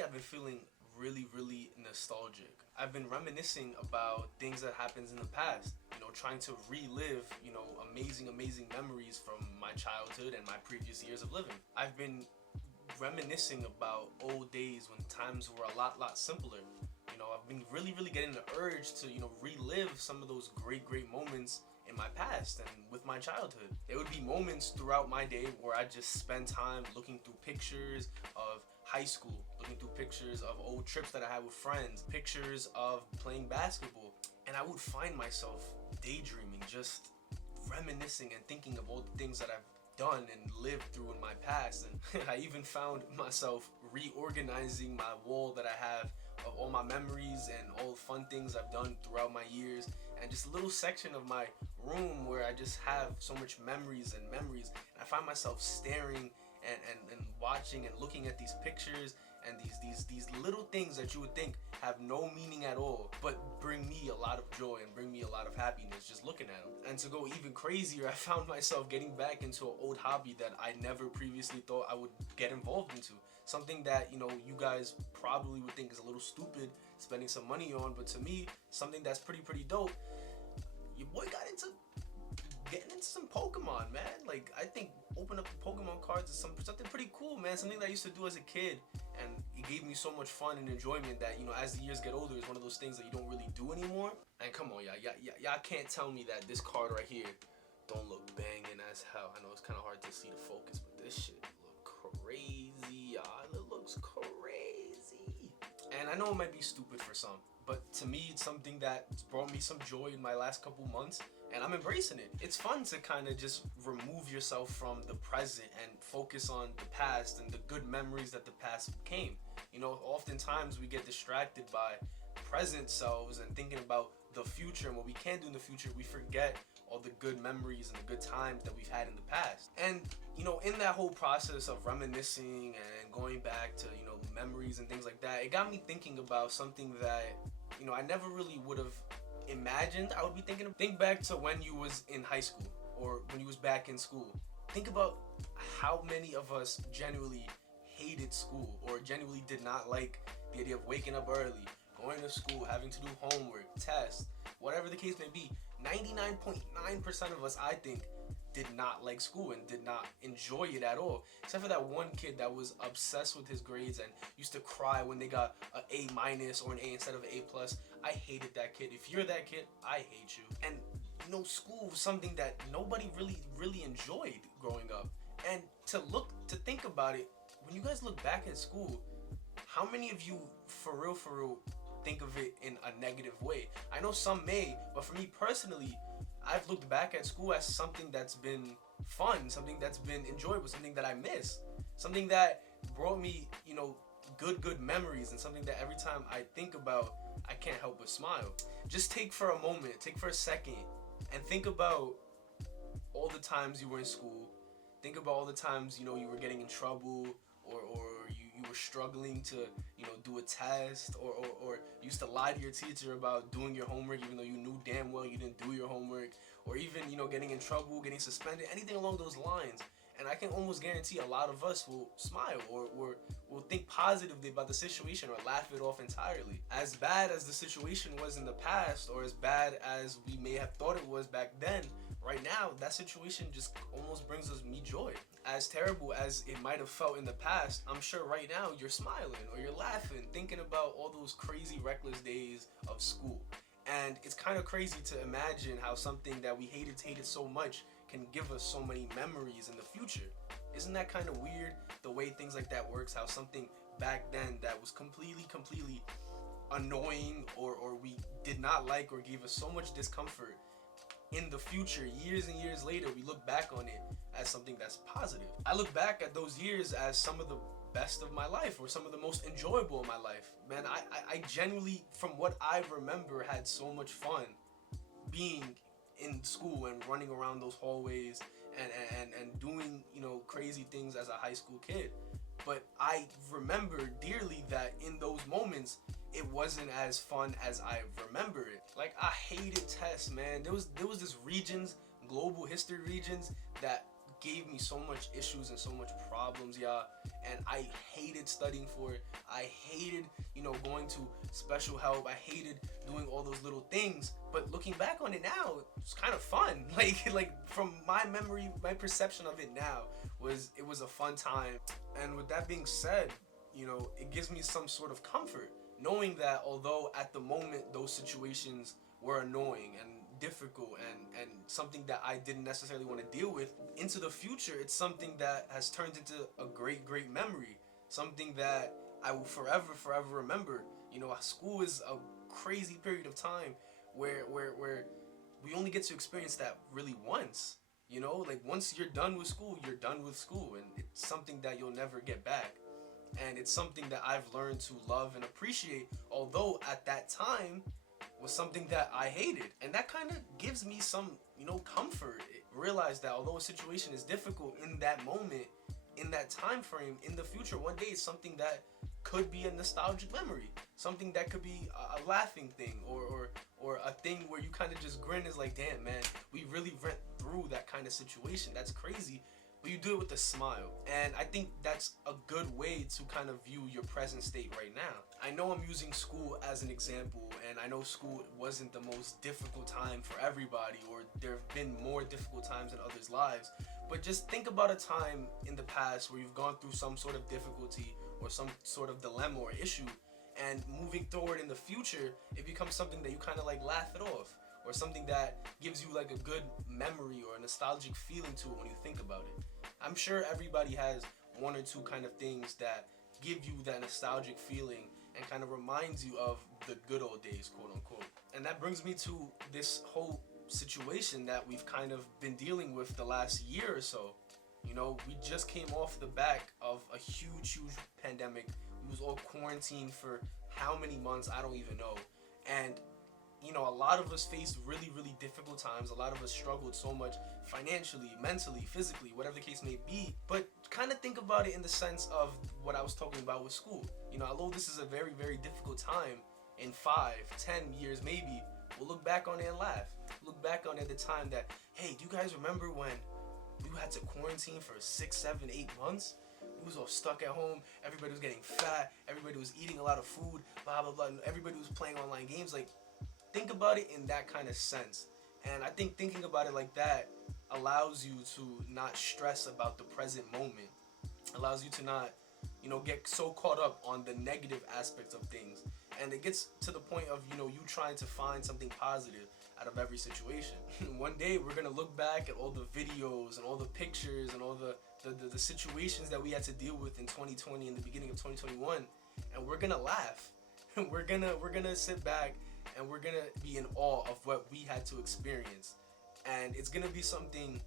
lately I've been feeling really nostalgic. I've been reminiscing about things that happens in the past, trying to relive, amazing memories from my childhood and my previous years of living. I've been reminiscing about old days when times were a lot simpler. I've been really getting the urge to, relive some of those great moments in my past and with my childhood. There would be moments throughout my day where I just spend time looking through pictures of high school, looking through pictures of old trips that I had with friends, pictures of playing basketball, and I would find myself daydreaming, just reminiscing and thinking of all the things that I've done and lived through in my past. And I even found myself reorganizing my wall that I have of all my memories and all the fun things I've done throughout my years, and just a little section of my room where I just have so much memories. And I find myself staring and watching and looking at these pictures and these little things that you would think have no meaning at all, but bring me a lot of joy and bring me a lot of happiness just looking at them. And to go even crazier, I found myself getting back into an old hobby that I never previously thought I would get involved into. Something that, you guys probably would think is a little stupid spending some money on, but to me, something that's pretty dope. Your boy got into getting into some Pokemon, man. Like, I think opening up the Pokemon cards is something pretty cool, man. Something that I used to do as a kid, and it gave me so much fun and enjoyment that, as the years get older, it's one of those things that you don't really do anymore. And come on, y'all can't tell me that this card right here don't look banging as hell. I know it's kind of hard to see the focus, but this shit look crazy, y'all. It looks crazy. And I know it might be stupid for some, but to me, it's something that's brought me some joy in my last couple months, and I'm embracing it. It's fun to kind of just remove yourself from the present and focus on the past and the good memories that the past came. Oftentimes we get distracted by present selves and thinking about the future and what we can do in the future. We forget all the good memories and the good times that we've had in the past. And in that whole process of reminiscing and going back to memories and things like that, it got me thinking about something that I never really would have imagined I would be thinking of. Think back to when you was in high school or when you was back in school. Think about how many of us genuinely hated school or genuinely did not like the idea of waking up early, going to school, having to do homework, tests, whatever the case may be. 99.9% of us, I think, did not like school and did not enjoy it at all, except for that one kid that was obsessed with his grades and used to cry when they got an A- or an A instead of an A+. I hated that kid. If you're that kid, I hate you. And school was something that nobody really enjoyed growing up. And to think about it, when you guys look back at school, how many of you for real think of it in a negative way? I know some may, but for me personally, I've looked back at school as something that's been fun, something that's been enjoyable, something that I miss, something that brought me, good memories, and something that every time I think about, I can't help but smile. Just take for a second, and think about all the times you were in school. Think about all the times, you were getting in trouble, or you were struggling to, do a test, or you used to lie to your teacher about doing your homework even though you knew damn well you didn't do your homework, or even, getting in trouble, getting suspended, anything along those lines. And I can almost guarantee a lot of us will smile or will think positively about the situation or laugh it off entirely. As bad as the situation was in the past, or as bad as we may have thought it was back then, right now, that situation just almost brings me joy. As terrible as it might have felt in the past, I'm sure right now you're smiling or you're laughing, thinking about all those crazy, reckless days of school. And it's kind of crazy to imagine how something that we hated so much can give us so many memories in the future. Isn't that kind of weird, the way things like that works? How something back then that was completely annoying or we did not like or gave us so much discomfort, in the future, years and years later, we look back on it as something that's positive. I look back at those years as some of the best of my life, or some of the most enjoyable of my life. Man, I genuinely, from what I remember, had so much fun being in school and running around those hallways and doing, crazy things as a high school kid. But I remember dearly that in those moments, it wasn't as fun as I remember it. Like, I hated tests, man. There was this global history regions that gave me so much issues and so much problems, y'all. And I hated studying for it. I hated, going to special help. I hated doing all those little things. But looking back on it now, it's kind of fun. Like from my memory, my perception of it now it was a fun time. And with that being said, it gives me some sort of comfort knowing that although at the moment those situations were annoying and difficult and something that I didn't necessarily want to deal with, into the future it's something that has turned into a great memory, something that I will forever remember. School is a crazy period of time where we only get to experience that really once. Like once you're done with school, you're done with school, and it's something that you'll never get back. And it's something that I've learned to love and appreciate, although at that time was something that I hated. And that kind of gives me some, comfort. Realize that although a situation is difficult in that moment, in that time frame, in the future, one day it's something that could be a nostalgic memory, something that could be a laughing thing, or a thing where you kind of just grin, is like, damn man, we really went through that kind of situation. That's crazy. But you do it with a smile. And I think that's a good way to kind of view your present state right now. I know I'm using school as an example, and I know school wasn't the most difficult time for everybody, or there have been more difficult times in others' lives. But just think about a time in the past where you've gone through some sort of difficulty or some sort of dilemma or issue, and moving forward in the future, it becomes something that you kind of like laugh it off, or something that gives you like a good memory or a nostalgic feeling to it when you think about it. I'm sure everybody has one or two kind of things that give you that nostalgic feeling and kind of reminds you of the good old days, quote unquote. And that brings me to this whole situation that we've kind of been dealing with the last year or so. We just came off the back of a huge pandemic. We was all quarantined for how many months, I don't even know. And a lot of us faced really difficult times. A lot of us struggled so much financially, mentally, physically, whatever the case may be. But kind of think about it in the sense of what I was talking about with school. Although this is a very difficult time, in 5, 10 years maybe, we'll look back on it and laugh. Look back on it at the time that, hey, do you guys remember when we had to quarantine for 6, 7, 8 months? We was all stuck at home. Everybody was getting fat. Everybody was eating a lot of food, blah, blah, blah. Everybody was playing online games. Like, think about it in that kind of sense. And I think thinking about it like that allows you to not stress about the present moment. Allows you to not, get so caught up on the negative aspects of things. And it gets to the point of, you trying to find something positive out of every situation. One day we're going to look back at all the videos and all the pictures and all the situations that we had to deal with in 2020 and the beginning of 2021. And we're going to laugh. we're gonna sit back and we're gonna be in awe of what we had to experience. And it's gonna be something,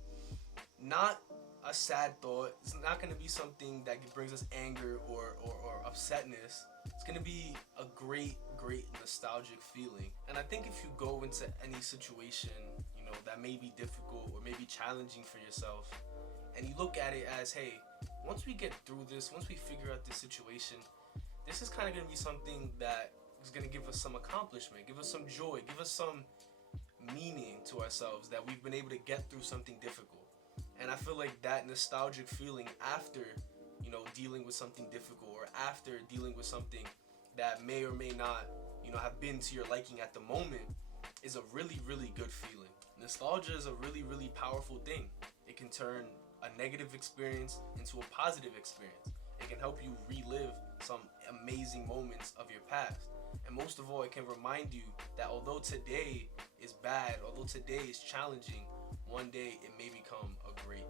not a sad thought. It's not gonna be something that brings us anger or upsetness. It's gonna be a great nostalgic feeling. And I think if you go into any situation, that may be difficult or maybe challenging for yourself, and you look at it as, hey, once we get through this, once we figure out this situation, this is kind of gonna be something that is gonna give us some accomplishment, give us some joy, give us some meaning to ourselves, that we've been able to get through something difficult. And I feel like that nostalgic feeling after, dealing with something difficult, or after dealing with something that may or may not, have been to your liking at the moment, is a really good feeling. Nostalgia is a really powerful thing. It can turn a negative experience into a positive experience. It can help you relive some amazing moments of your past. And most of all, it can remind you that although today is bad, although today is challenging, one day it may become a great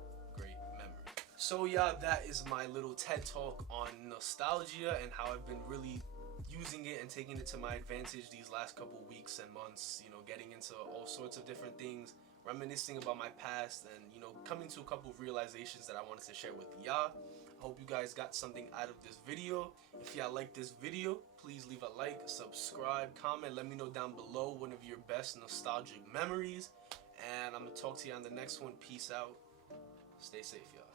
memory. So yeah, that is my little TED talk on nostalgia and how I've been really using it and taking it to my advantage these last couple weeks and months, getting into all sorts of different things, reminiscing about my past, and coming to a couple of realizations that I wanted to share with y'all. I hope you guys got something out of this video. If y'all like this video, please leave a like, subscribe, comment, let me know down below one of your best nostalgic memories, and I'm gonna talk to you on the next one. Peace out. Stay safe, y'all.